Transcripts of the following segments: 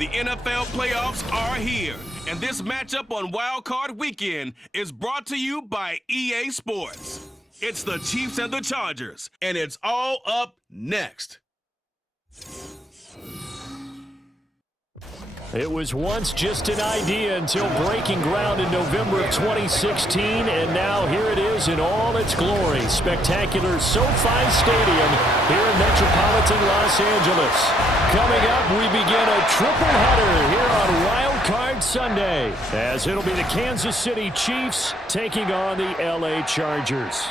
The NFL playoffs are here, and this matchup on Wild Card Weekend is brought to you by EA Sports. It's the Chiefs and the Chargers, and it's all up next. It was once just an idea until breaking ground in November of 2016, and now here it is in all its glory. Spectacular SoFi Stadium here in metropolitan Los Angeles. Coming up, we begin a triple header here on Wild Card Sunday, as it'll be the Kansas City Chiefs taking on the LA Chargers.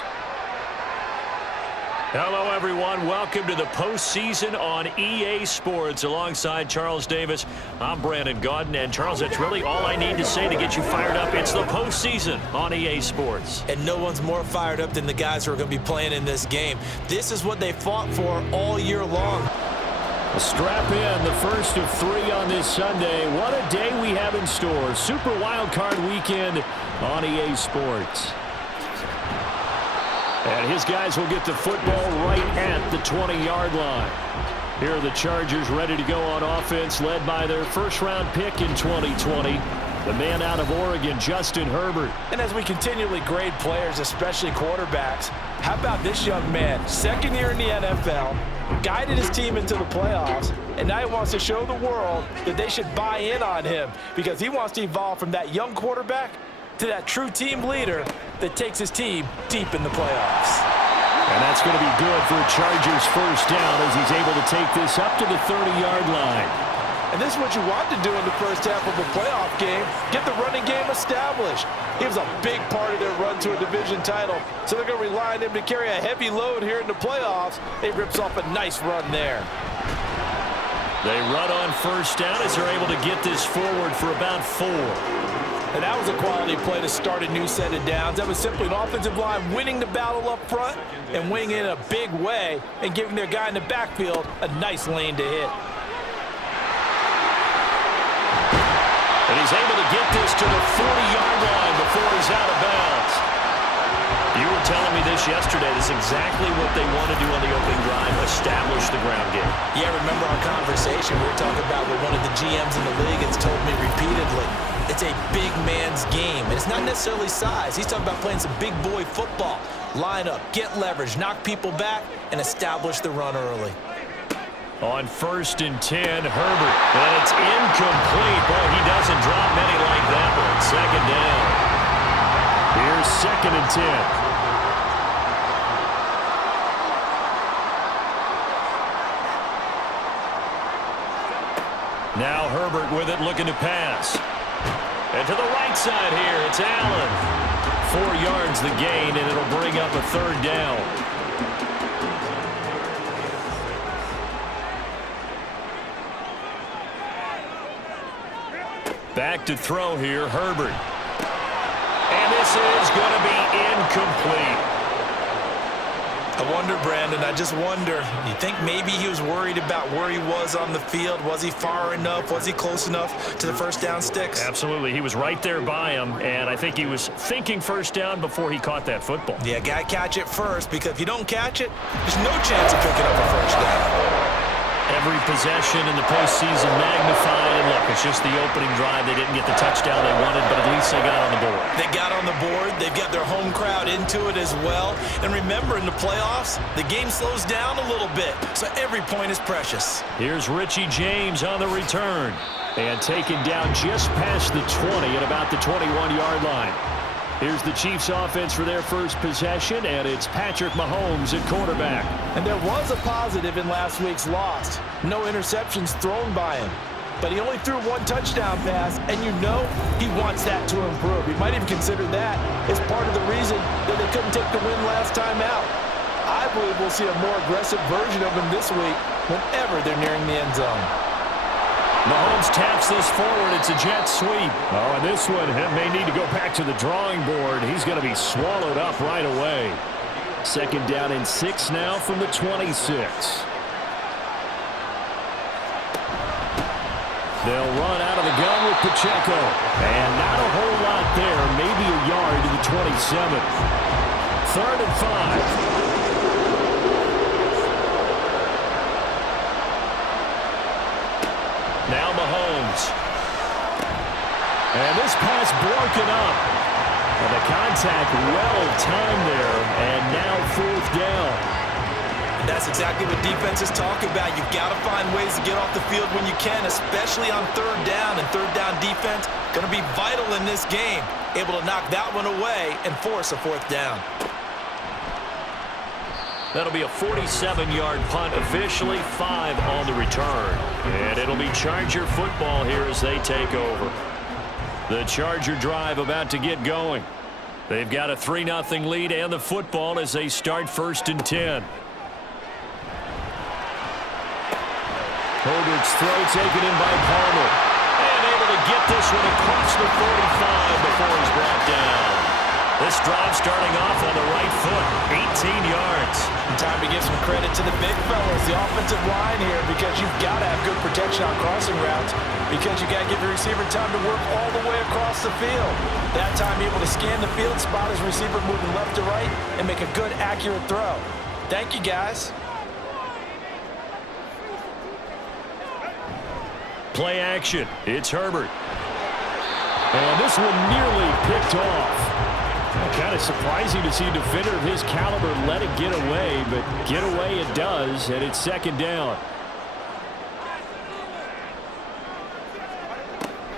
Hello, everyone. Welcome to the postseason on EA Sports. Alongside Charles Davis, I'm Brandon Gaudin. And, Charles, that's really all I need to say to get you fired up. It's the postseason on EA Sports. And no one's more fired up than the guys who are going to be playing in this game. This is what they fought for all year long. Strap in, the first of three on this Sunday. What a day we have in store. Super Wild Card Weekend on EA Sports. And his guys will get the football right at the 20-yard line. Here are the Chargers ready to go on offense, led by their first-round pick in 2020, the man out of Oregon, Justin Herbert. And as we continually grade players, especially quarterbacks, how about this young man, second year in the NFL, guided his team into the playoffs, and now he wants to show the world that they should buy in on him because he wants to evolve from that young quarterback to that true team leader that takes his team deep in the playoffs. And that's going to be good for Chargers first down as he's able to take this up to the 30-yard line. And this is what you want to do in the first half of a playoff game, get the running game established. He was a big part of their run to a division title, so they're going to rely on him to carry a heavy load here in the playoffs. He rips off a nice run there. They run on first down as they're able to get this forward for about 4. And that was a quality play to start a new set of downs. That was simply an offensive line winning the battle up front and winning it in a big way and giving their guy in the backfield a nice lane to hit. And he's able to get this to the 40-yard line before he's out of bounds. You were telling me this yesterday. This is exactly what they want to do on the opening drive, establish the ground game. Yeah, remember our conversation we were talking about with one of the GMs in the league has told me repeatedly. It's a big man's game, and it's not necessarily size. He's talking about playing some big boy football. Line up, get leverage, knock people back, and establish the run early. On 1st and 10, Herbert. And it's incomplete. Boy, he doesn't drop many like that one. Second down. Here's 2nd and 10. Now Herbert with it, looking to pass. And to the right side here, it's Allen. 4 yards the gain, and it'll bring up a 3rd down. Back to throw here, Herbert. And this is going to be incomplete. I wonder, Brandon, I just wonder, you think maybe he was worried about where he was on the field? Was he far enough? Was he close enough to the first down sticks? Absolutely. He was right there by him, and I think he was thinking first down before he caught that football. Yeah, got to catch it first, because if you don't catch it, there's no chance of picking up a first down. Every possession in the postseason magnified, and look, it's just the opening drive. They didn't get the touchdown they wanted, but at least they got on the board. They got on the board. They've got their home crowd into it as well. And remember, in the playoffs, the game slows down a little bit, so every point is precious. Here's Richie James on the return, and taken down just past the 20 at about the 21-yard line. Here's the Chiefs offense for their first possession, and it's Patrick Mahomes at quarterback. And there was a positive in last week's loss. No interceptions thrown by him. But he only threw 1 touchdown pass, and you know he wants that to improve. He might even consider that as part of the reason that they couldn't take the win last time out. I believe we'll see a more aggressive version of him this week whenever they're nearing the end zone. Mahomes taps this forward. It's a jet sweep. Oh, and this one may need to go back to the drawing board. He's going to be swallowed up right away. 2nd down and 6 now from the 26. They'll run out of the gun with Pacheco. And not a whole lot there. Maybe a yard to the 27. 3rd and 5. Now Mahomes broken up. And the contact well-timed there, and now 4th down. And that's exactly what defense is talking about. You've got to find ways to get off the field when you can, especially on 3rd down. And 3rd down defense going to be vital in this game. Able to knock that one away and force a 4th down. That'll be a 47-yard punt, officially 5 on the return. And it'll be Charger football here as they take over. The Charger drive about to get going. They've got a 3-0 lead and the football as they start 1st and 10. Herbert's throw taken in by Palmer. And able to get this one across the 45 before he's brought down. This drive starting off on the right foot, 18 yards. Time to give some credit to the big fellas, the offensive line here, because you've got to have good protection on crossing routes, because you got to give your receiver time to work all the way across the field. That time able to scan the field, spot his receiver moving left to right, and make a good, accurate throw. Thank you, guys. Play action. It's Herbert. And this one nearly picked off. Kind of surprising to see a defender of his caliber let it get away, but get away it does, and it's 2nd down.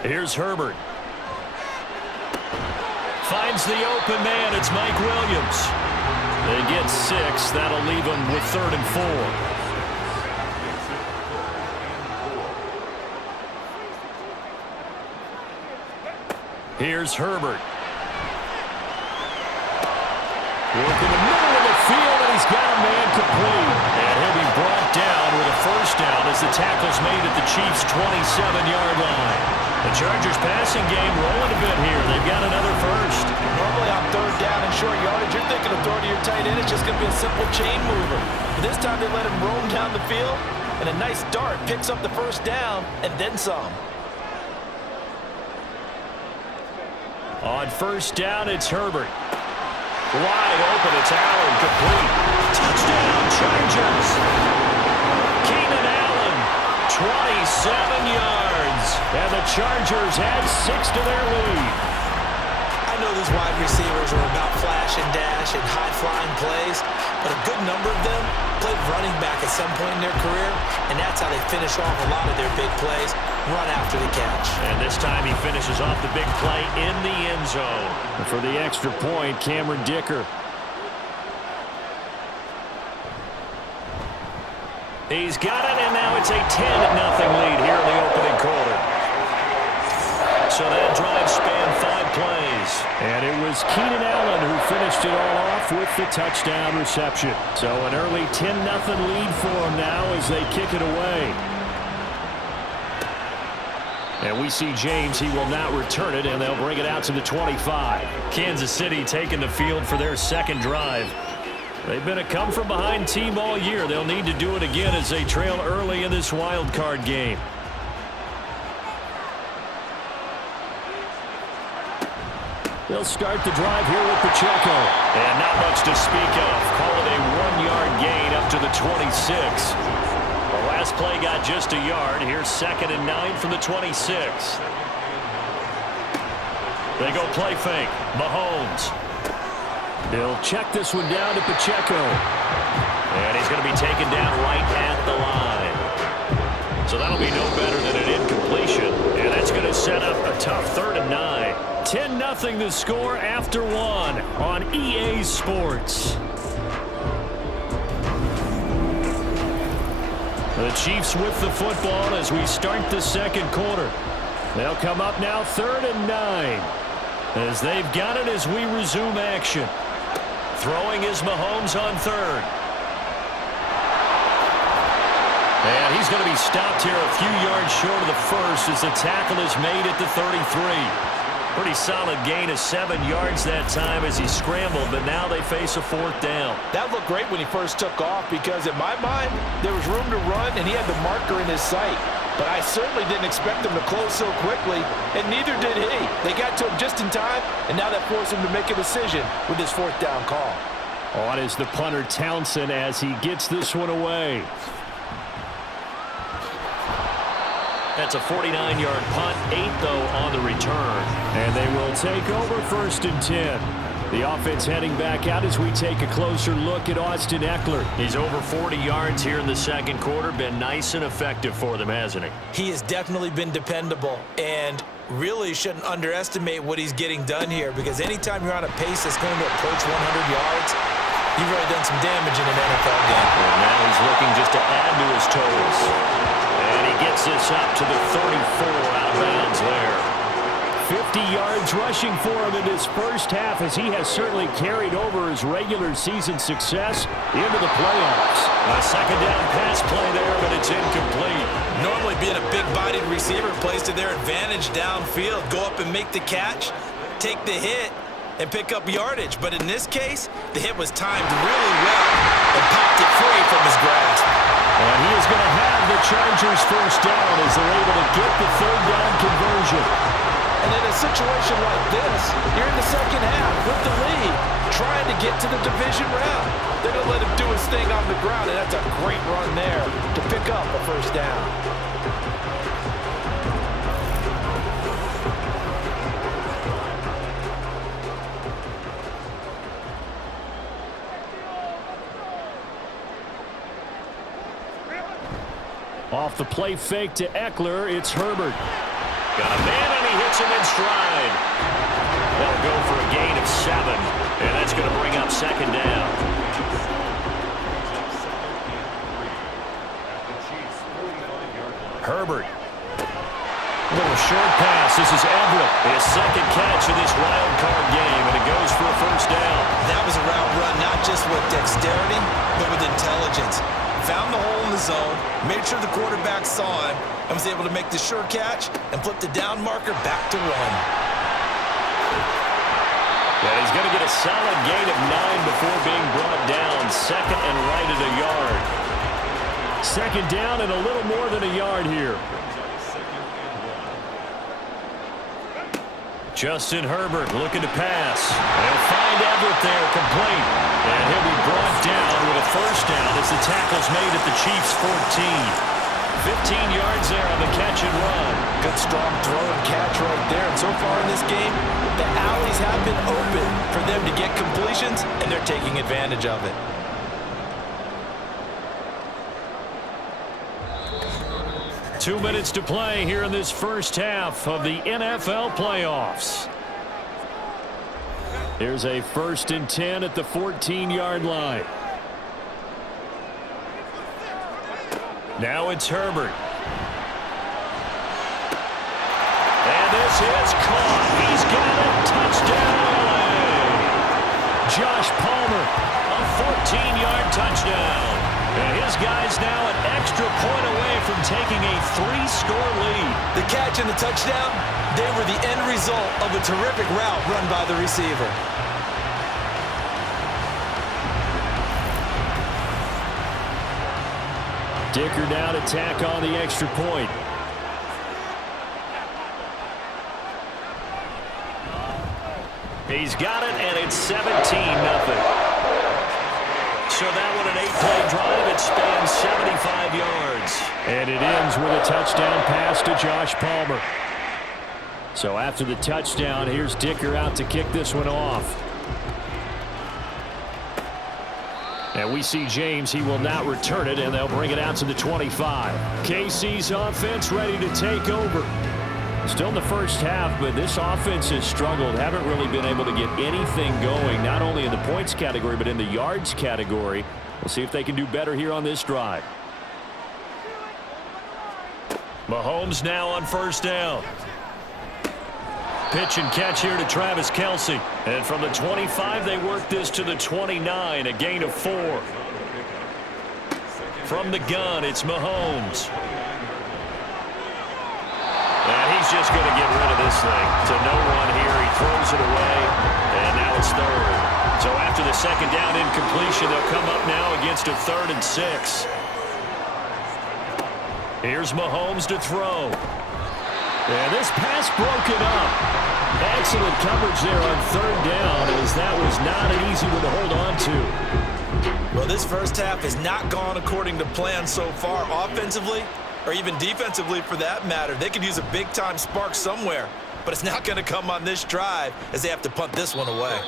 Here's Herbert. Finds the open man. It's Mike Williams. They get 6. That'll leave them with 3rd and 4. Here's Herbert. Working the middle of the field, and he's got a man complete. And he'll be brought down with a 1st down as the tackle's made at the Chiefs' 27-yard line. The Chargers passing game rolling a bit here. They've got another 1st. Normally on 3rd down and short yardage, you're thinking of throwing to your tight end. It's just going to be a simple chain mover. But this time they let him roam down the field, and a nice dart picks up the 1st down and then some. On 1st down, it's Herbert. Wide open, it's Allen, complete. Touchdown, Chargers. Keenan Allen, 27 yards. And the Chargers add 6 to their lead. I know these wide receivers are about flash and dash and high-flying plays, but a good number of them played running back at some point in their career, and that's how they finish off a lot of their big plays, run after the catch. And this time he finishes off the big play in the end zone. And for the extra point, Cameron Dicker. He's got it, and now it's a 10-0 lead here in the opening quarter. So that drive spanned 5 plays. And it was Keenan Allen who finished it all off with the touchdown reception. So an early 10-0 lead for them now as they kick it away. And we see James. He will not return it, and they'll bring it out to the 25. Kansas City taking the field for their 2nd drive. They've been a come-from-behind team all year. They'll need to do it again as they trail early in this wild card game. They'll start the drive here with Pacheco. And not much to speak of. Call it a 1-yard gain up to the 26. The last play got just a yard. Here's 2nd and 9 from the 26. They go play fake. Mahomes. He'll check this one down to Pacheco. And he's going to be taken down right at the line. So that'll be no better than an incompletion. And that's going to set up a tough 3rd and 9. 10-0 the score after 1 on EA Sports. The Chiefs with the football as we start the 2nd quarter. They'll come up now 3rd and 9 as they've got it as we resume action. Throwing is Mahomes on 3rd. And he's going to be stopped here a few yards short of the 1st as the tackle is made at the 33. Pretty solid gain of 7 yards that time as he scrambled, but now they face a 4th down. That looked great when he first took off because, in my mind, there was room to run and he had the marker in his sight. But I certainly didn't expect him to close so quickly, and neither did he. They got to him just in time, and now that forced him to make a decision with his 4th down call. On is the punter Townsend as he gets this one away. That's a 49-yard punt, 8 though on the return. And they will take over 1st and 10. The offense heading back out as we take a closer look at Austin Ekeler. He's over 40 yards here in the second quarter. Been nice and effective for them, hasn't he? He has definitely been dependable, and really shouldn't underestimate what he's getting done here, because anytime you're on a pace that's going to approach 100 yards, you've really done some damage in an NFL game. And now he's looking just to add to his totals. And he gets this up to the 34 out of bounds there. 50 yards rushing for him in his first half, as he has certainly carried over his regular season success into the playoffs. A second down pass play there, but it's incomplete. Normally being a big-bodied receiver plays to their advantage downfield. Go up and make the catch, take the hit, and pick up yardage. But in this case, the hit was timed really well and popped it free from his grasp. And he is going to have the Chargers first down as they're able to get the third down conversion. And in a situation like this, you're in the second half with the lead, trying to get to the division round. They're going to let him do his thing on the ground, and that's a great run there to pick up a first down. Off the play fake to Ekeler, it's Herbert. Got a man, and he hits him in stride. That'll go for a gain of 7, and that's going to bring up second down. Herbert. Little short pass. This is Everett. His second catch of this wild card game, and it goes for a first down. That was a route run not just with dexterity, but with intelligence. Found the hole in the zone, made sure the quarterback saw him, and was able to make the sure catch and flip the down marker back to 1. And he's going to get a solid gain of 9 before being brought down. Second and right at a yard. Second down and a little more than a yard here. Justin Herbert looking to pass. They'll find Everett there, complete. And he'll be brought down with a first down as the tackle's made at the Chiefs' 14. 15 yards there on the catch and run. Good strong throw and catch right there. And so far in this game, the alleys have been open for them to get completions, and they're taking advantage of it. Two minutes to play here in this first half of the NFL playoffs. Here's a 1st and 10 at the 14-yard line. Now it's Herbert. And this is caught. He's got a touchdown. Josh Palmer, a 14-yard touchdown. And his guy's now an extra point away from taking a 3-score lead. The catch and the touchdown, they were the end result of a terrific route run by the receiver. Dicker now to tack on the extra point. He's got it, and it's 17-0. So that one, an 8-play drive. It spans 75 yards. And it ends with a touchdown pass to Josh Palmer. So after the touchdown, here's Dicker out to kick this one off. And we see James. He will not return it, and they'll bring it out to the 25. KC's offense ready to take over. Still in the first half, but this offense has struggled. Haven't really been able to get anything going, not only in the points category, but in the yards category. We'll see if they can do better here on this drive. Mahomes now on first down. Pitch and catch here to Travis Kelce. And from the 25, they work this to the 29, a gain of 4. From the gun, it's Mahomes. And he's just going to get rid of this thing. To no run here. He throws it away. And now it's third. So after the second down incompletion, they'll come up now against a 3rd and 6. Here's Mahomes to throw. And this pass broken up. Excellent coverage there on 3rd down, as that was not an easy one to hold on to. Well, this first half has not gone according to plan so far offensively, or even defensively for that matter. They could use a big-time spark somewhere, but it's not going to come on this drive as they have to punt this one away.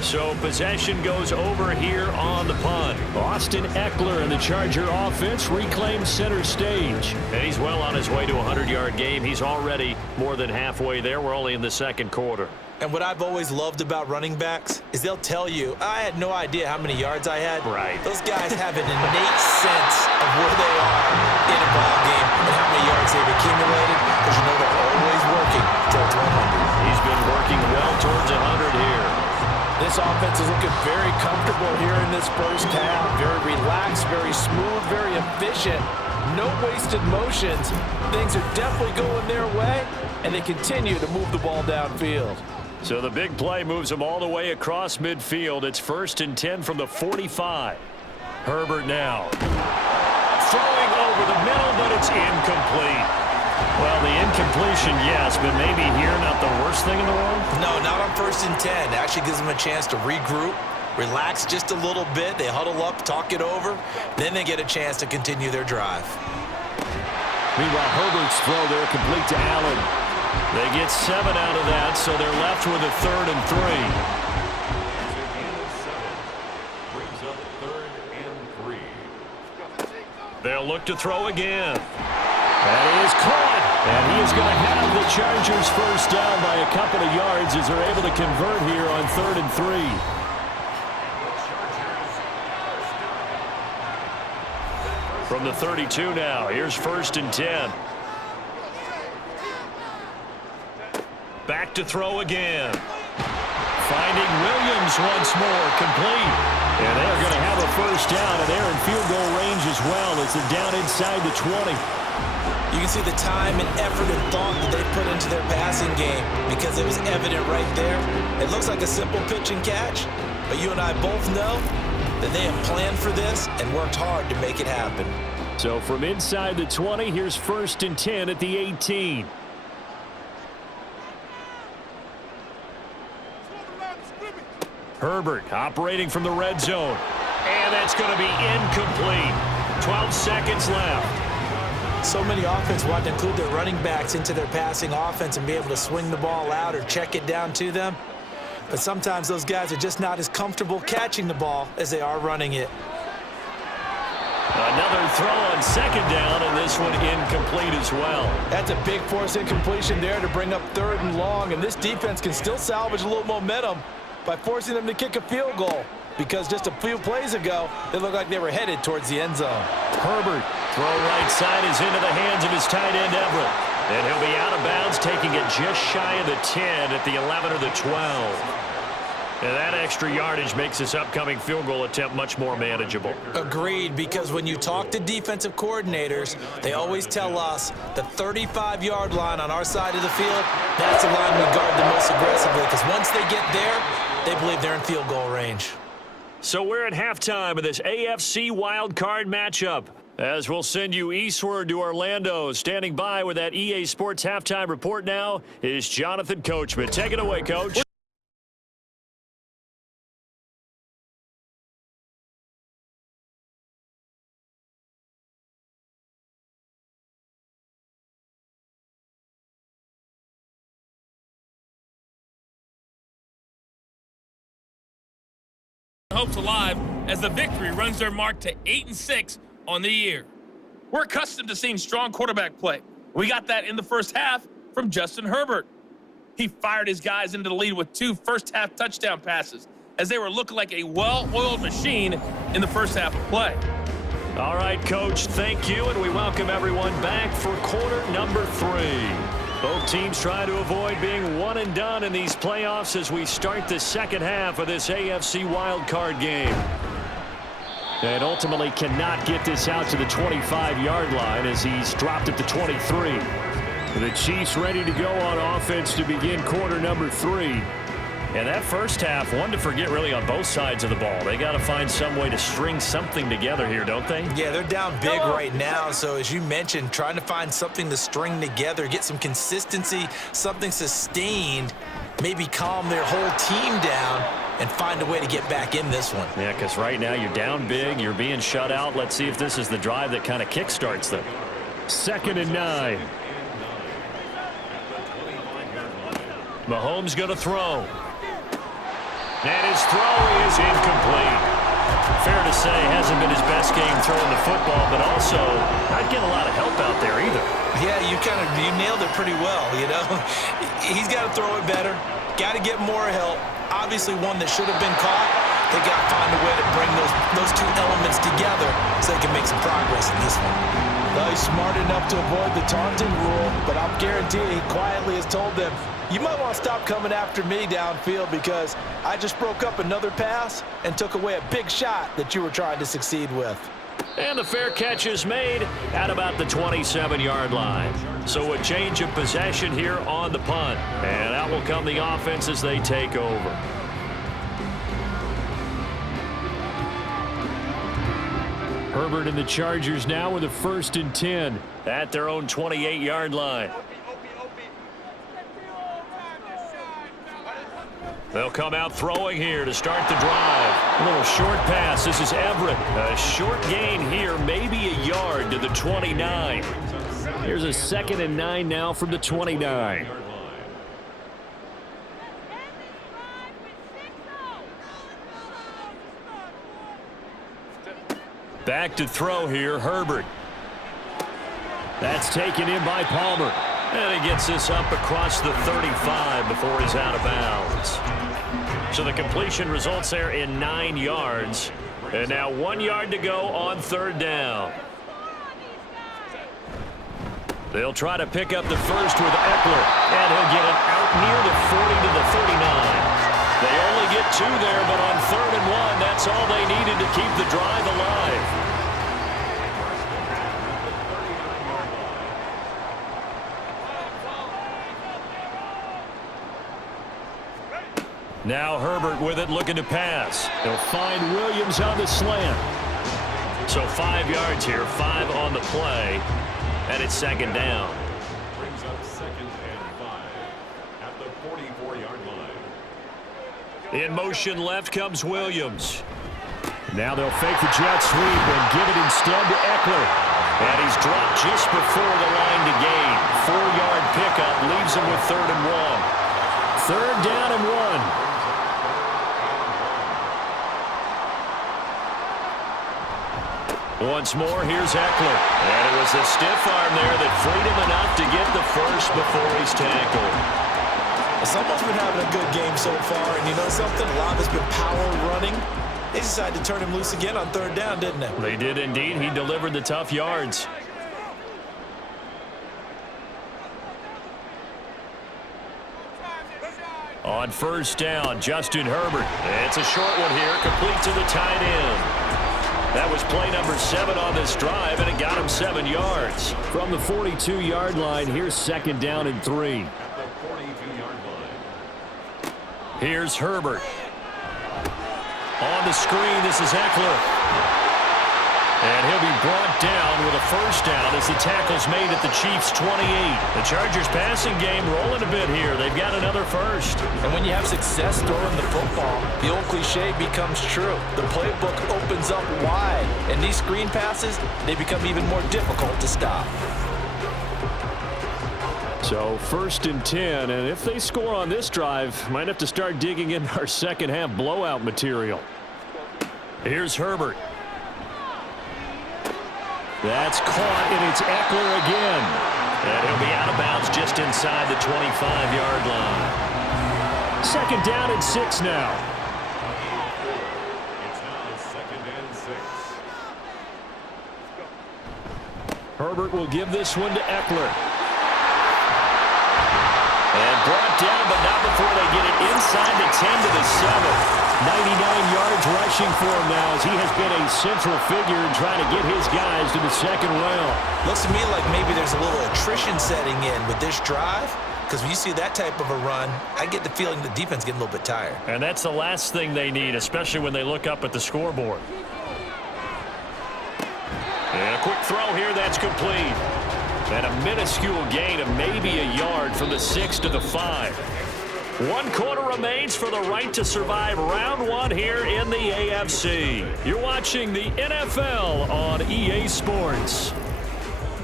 So possession goes over here on the punt. Austin Eckler and the Charger offense reclaims center stage. And he's well on his way to a 100-yard game. He's already more than halfway there. We're only in the second quarter. And what I've always loved about running backs is they'll tell you, I had no idea how many yards I had. Right. Those guys have an innate sense of where they are in a ball game and how many yards they've accumulated, because you know they're always working towards 100. He's been working well towards 100 here. This offense is looking very comfortable here in this first half. Very relaxed, very smooth, very efficient. No wasted motions. Things are definitely going their way, and they continue to move the ball downfield. So the big play moves them all the way across midfield. It's 1st and 10 from the 45. Herbert now. Throwing over the middle, but it's incomplete. Well, the incompletion, yes, but maybe here not the worst thing in the world? No, not on 1st and 10. It actually gives them a chance to regroup, relax just a little bit. They huddle up, talk it over. Then they get a chance to continue their drive. Meanwhile, Herbert's throw there complete to Allen. They get 7 out of that, so they're left with a 3rd and 3. They'll look to throw again. That is caught. And he is going to have the Chargers first down by a couple of yards as they're able to convert here on 3rd and 3. From the 32 now, here's 1st and 10. Back to throw again. Finding Williams once more, complete. And they're going to have a first down, and they're in field goal range as well as they're down inside the 20. You can see the time and effort and thought that they put into their passing game because it was evident right there. It looks like a simple pitch and catch, but you and I both know that they have planned for this and worked hard to make it happen. So from inside the 20, here's 1st and 10 at the 18. Herbert operating from the red zone. And that's going to be incomplete. 12 seconds left. So many offenses want to include their running backs into their passing offense and be able to swing the ball out or check it down to them. But sometimes those guys are just not as comfortable catching the ball as they are running it. Another throw on 2nd down, and this one incomplete as well. That's a big force incompletion there to bring up 3rd and long, and this defense can still salvage a little momentum by forcing them to kick a field goal, because just a few plays ago, they looked like they were headed towards the end zone. Herbert, throw right side is into the hands of his tight end, Everett. And he'll be out of bounds, taking it just shy of the 10 at the 11 or the 12. And that extra yardage makes this upcoming field goal attempt much more manageable. Agreed, because when you talk to defensive coordinators, they always tell us the 35-yard line on our side of the field, that's the line we guard the most aggressively, because once they get there, they believe they're in field goal range. So we're at halftime of this AFC wildcard matchup. As we'll send you eastward to Orlando. Standing by with that EA Sports halftime report now is Jonathan Coachman. Take it away, Coach. Hopes alive as the victory runs their mark to 8-6 on the year. We're accustomed to seeing strong quarterback play. We got that in the first half from Justin Herbert. He fired his guys into the lead with 2 first-half touchdown passes as they were looking like a well-oiled machine in the first half of play. All right, Coach, thank you, and we welcome everyone back for quarter number 3. Both teams try to avoid being one and done in these playoffs as we start the second half of this AFC wildcard game. And ultimately cannot get this out to the 25-yard line as he's dropped at the 23. The Chiefs ready to go on offense to begin quarter number 3. And that first half, one to forget really on both sides of the ball. They got to find some way to string something together here, don't they? Yeah, they're down big right now. So as you mentioned, trying to find something to string together, get some consistency, something sustained, maybe calm their whole team down and find a way to get back in this one. Yeah, because right now you're down big, you're being shut out. Let's see if this is the drive that kind of kickstarts them. 2nd and 9. Mahomes going to throw. And his throw is incomplete. Fair to say, hasn't been his best game throwing the football, but also not getting a lot of help out there either. Yeah, you nailed it pretty well, you know. He's got to throw it better. Got to get more help. Obviously one that should have been caught. They got to find a way to bring those two elements together so they can make some progress in this one. Well, he's smart enough to avoid the taunting rule, but I'm guaranteeing he quietly has told them, you might want to stop coming after me downfield because I just broke up another pass and took away a big shot that you were trying to succeed with. And the fair catch is made at about the 27-yard line. So a change of possession here on the punt. And out will come the offense as they take over. Herbert and the Chargers now with a 1st and 10 at their own 28-yard line. They'll come out throwing here to start the drive. A little short pass. This is Everett. A short gain here, maybe a yard to the 29. Here's a 2nd and 9 now from the 29. Back to throw here, Herbert. That's taken in by Palmer. And he gets this up across the 35 before he's out of bounds. So the completion results there in 9 yards. And now 1 yard to go on 3rd down. They'll try to pick up the first with Eckler. And he'll get it out near the 40 to the 39. They only get 2 there, but on 3rd and 1, that's all they needed to keep the drive alive. Now Herbert with it, looking to pass. They'll find Williams on the slant. So 5 yards here, 5 on the play, and it's 2nd down. Brings up 2nd and 5 at the 44-yard line. In motion left comes Williams. Now they'll fake the jet sweep and give it instead to Eckler. And he's dropped just before the line to gain. 4-yard pickup leaves him with 3rd and 1. 3rd down and 1. Once more, here's Eckler. And it was a stiff arm there that freed him enough to get the first before he's tackled. Someone's been having a good game so far, and you know something? A lot has been power running. They decided to turn him loose again on 3rd down, didn't they? They did indeed. He delivered the tough yards. On 1st down, Justin Herbert. It's a short one here, complete to the tight end. That was play number 7 on this drive, and it got him 7 yards. From the 42-yard line, here's 2nd down and 3. At the 42-yard line. Here's Herbert. On the screen, this is Eckler. And he'll be brought down with a 1st down as the tackle's made at the Chiefs' 28. The Chargers' passing game rolling a bit here. They've got another 1st. And when you have success throwing the football, the old cliche becomes true. The playbook opens up wide, and these screen passes, they become even more difficult to stop. So 1st and 10, and if they score on this drive, might have to start digging in our second half blowout material. Here's Herbert. That's caught, and it's Eckler again. And he'll be out of bounds just inside the 25-yard line. 2nd down and 6 now. It's now 2nd and 6. Herbert will give this one to Eckler. And brought down, but not before they get it inside the 10 to the 7. 99 yards rushing for him now as he has been a central figure in trying to get his guys to the 2nd round. Looks to me like maybe there's a little attrition setting in with this drive, because when you see that type of a run, I get the feeling the defense getting a little bit tired. And that's the last thing they need, especially when they look up at the scoreboard. And a quick throw here, that's complete. And a minuscule gain of maybe a yard from the 6 to the 5. 1 quarter remains for the right to survive round 1 here in the AFC. You're watching the NFL on EA Sports.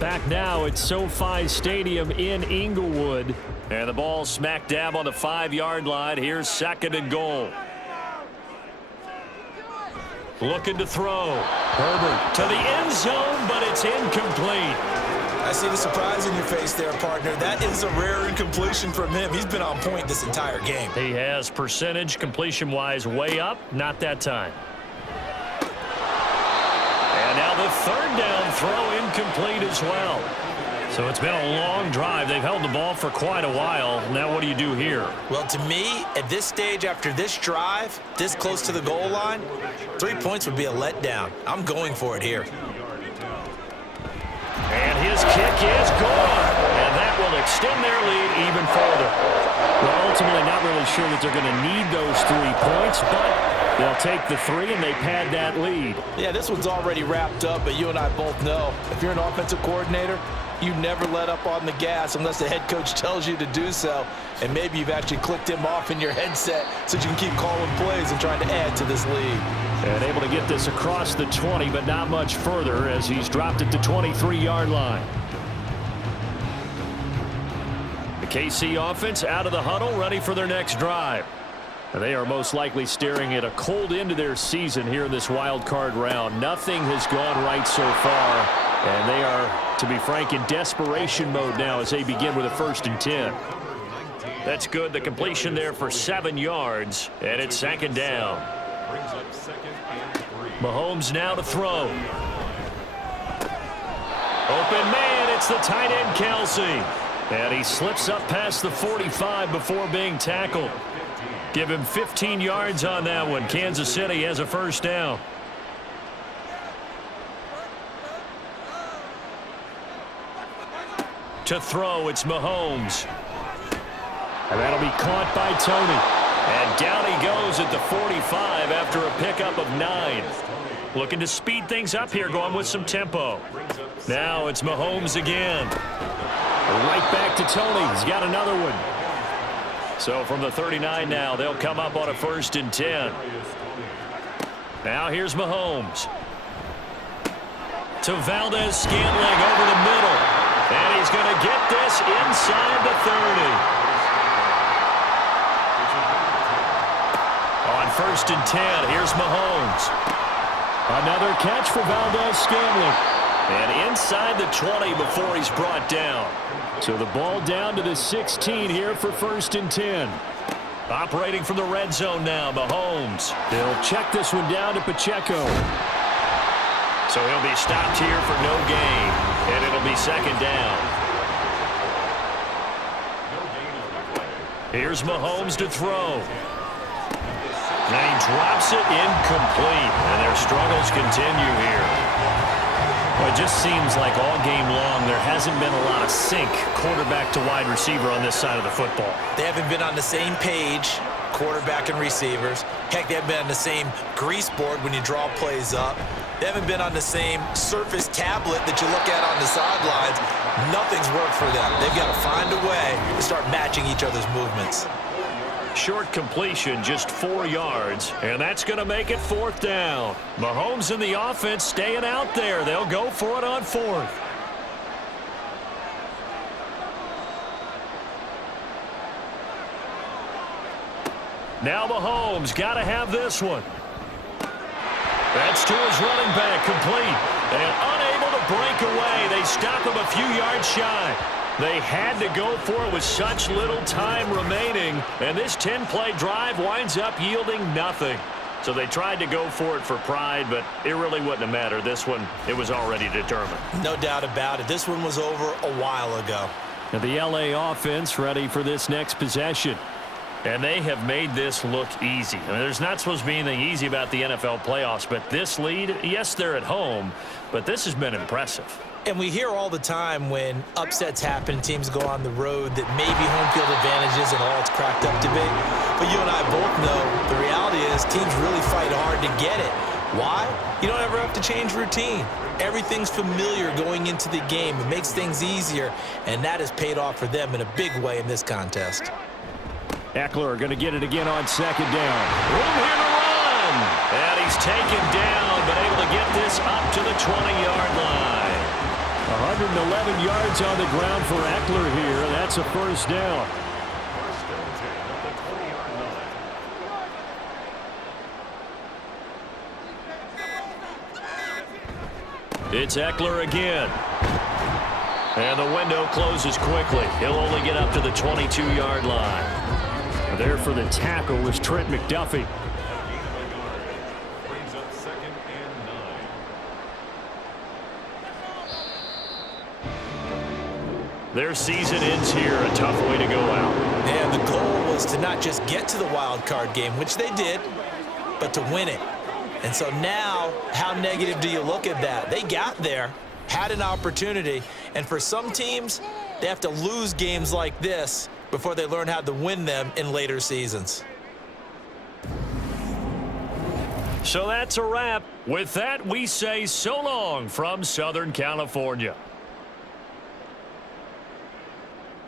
Back now at SoFi Stadium in Inglewood. And the ball smack dab on the 5-yard line. Here's 2nd and goal. Looking to throw. Herbert to the end zone, but it's incomplete. I see the surprise in your face there, partner. That is a rare incompletion from him. He's been on point this entire game. He has percentage completion-wise way up. Not that time. And now the 3rd down throw incomplete as well. So it's been a long drive. They've held the ball for quite a while. Now what do you do here? Well, to me, at this stage, after this drive, this close to the goal line, 3 points would be a letdown. I'm going for it here. And his kick is gone. And that will extend their lead even further. Well, ultimately not really sure that they're going to need those 3 points, but they'll take the 3 and they pad that lead. Yeah, this one's already wrapped up, but you and I both know if you're an offensive coordinator, you never let up on the gas unless the head coach tells you to do so. And maybe you've actually clicked him off in your headset so you can keep calling plays and trying to add to this lead. And able to get this across the 20, but not much further as he's dropped it to 23-yard line. The KC offense out of the huddle, ready for their next drive. And they are most likely staring at a cold end to their season here in this wild card round. Nothing has gone right so far, and they are, to be frank, in desperation mode now as they begin with a 1st and 10. That's good. The completion there for 7 yards, and it's 2nd down. Mahomes now to throw. Open man, it's the tight end Kelsey. And he slips up past the 45 before being tackled. Give him 15 yards on that one. Kansas City has a 1st down. To throw, it's Mahomes. And that'll be caught by Tony. And down he goes at the 45 after a pickup of 9. Looking to speed things up here, going with some tempo. Now it's Mahomes again. Right back to Tony. He's got another one. So from the 39 now, they'll come up on a 1st and 10. Now here's Mahomes. To Valdez-Scantling over the middle. And he's going to get this inside the 30. On 1st and 10, here's Mahomes. Another catch for Valdez-Scantling. And inside the 20 before he's brought down. So the ball down to the 16 here for 1st and 10. Operating from the red zone now, Mahomes. They'll check this one down to Pacheco. So he'll be stopped here for no gain. And it'll be 2nd down. Here's Mahomes to throw. And he drops it incomplete. And their struggles continue here. Well, it just seems like all game long there hasn't been a lot of sync quarterback to wide receiver on this side of the football. They haven't been on the same page, quarterback and receivers. Heck, they haven't been on the same grease board when you draw plays up. They haven't been on the same Surface tablet that you look at on the sidelines. Nothing's worked for them. They've got to find a way to start matching each other's movements. Short completion, just 4 yards, and that's going to make it 4th down. Mahomes and the offense staying out there. They'll go for it on 4th. Now Mahomes got to have this one. That's to his running back, complete. And unable to break away. They stop him a few yards shy. They had to go for it with such little time remaining, and this 10-play drive winds up yielding nothing. So they tried to go for it for pride, but it really wouldn't have mattered. This one, it was already determined. No doubt about it. This one was over a while ago. Now the LA offense ready for this next possession. And they have made this look easy. I mean, there's not supposed to be anything easy about the NFL playoffs, but this lead, yes, they're at home, but this has been impressive. And we hear all the time when upsets happen, teams go on the road, that maybe home field advantage isn't all it's cracked up to be. But you and I both know the reality is teams really fight hard to get it. Why? You don't ever have to change routine. Everything's familiar going into the game. It makes things easier, and that has paid off for them in a big way in this contest. Eckler going to get it again on 2nd down. Room here to run. And he's taken down, but able to get this up to the 20-yard line. 111 yards on the ground for Eckler here. That's a first down. First and 10 at the 20-yard line. It's Eckler again. And the window closes quickly. He'll only get up to the 22-yard line. There for the tackle was Trent McDuffie. Brings up second and 9. Their season ends here. A tough way to go out. And the goal was to not just get to the wild card game, which they did, but to win it. And so now, how negative do you look at that? They got there, had an opportunity, and for some teams, they have to lose games like this before they learn how to win them in later seasons. So that's a wrap. With that, we say so long from Southern California.